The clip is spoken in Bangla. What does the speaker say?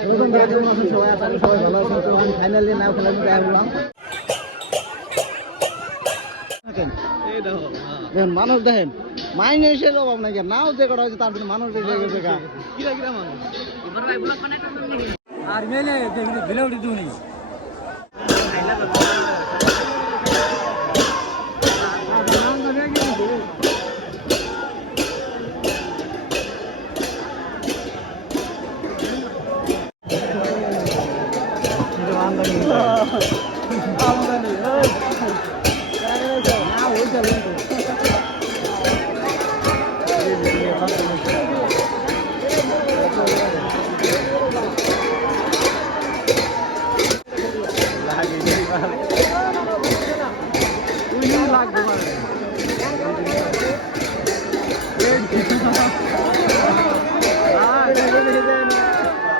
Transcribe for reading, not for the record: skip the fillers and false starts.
সবাই আছেন, সবাই ভালো আছেন। তো ফাইনালি নাও খেলার মধ্যে আসলাম। দেখেন মানুষ, দেখেন মাইনে এসে অভাব নাই, নাও যে করা হয়েছে তার জন্য মানুষ বেশি হয়ে গেছে। আর মেলে দেখি ভিলে উঠি তুমি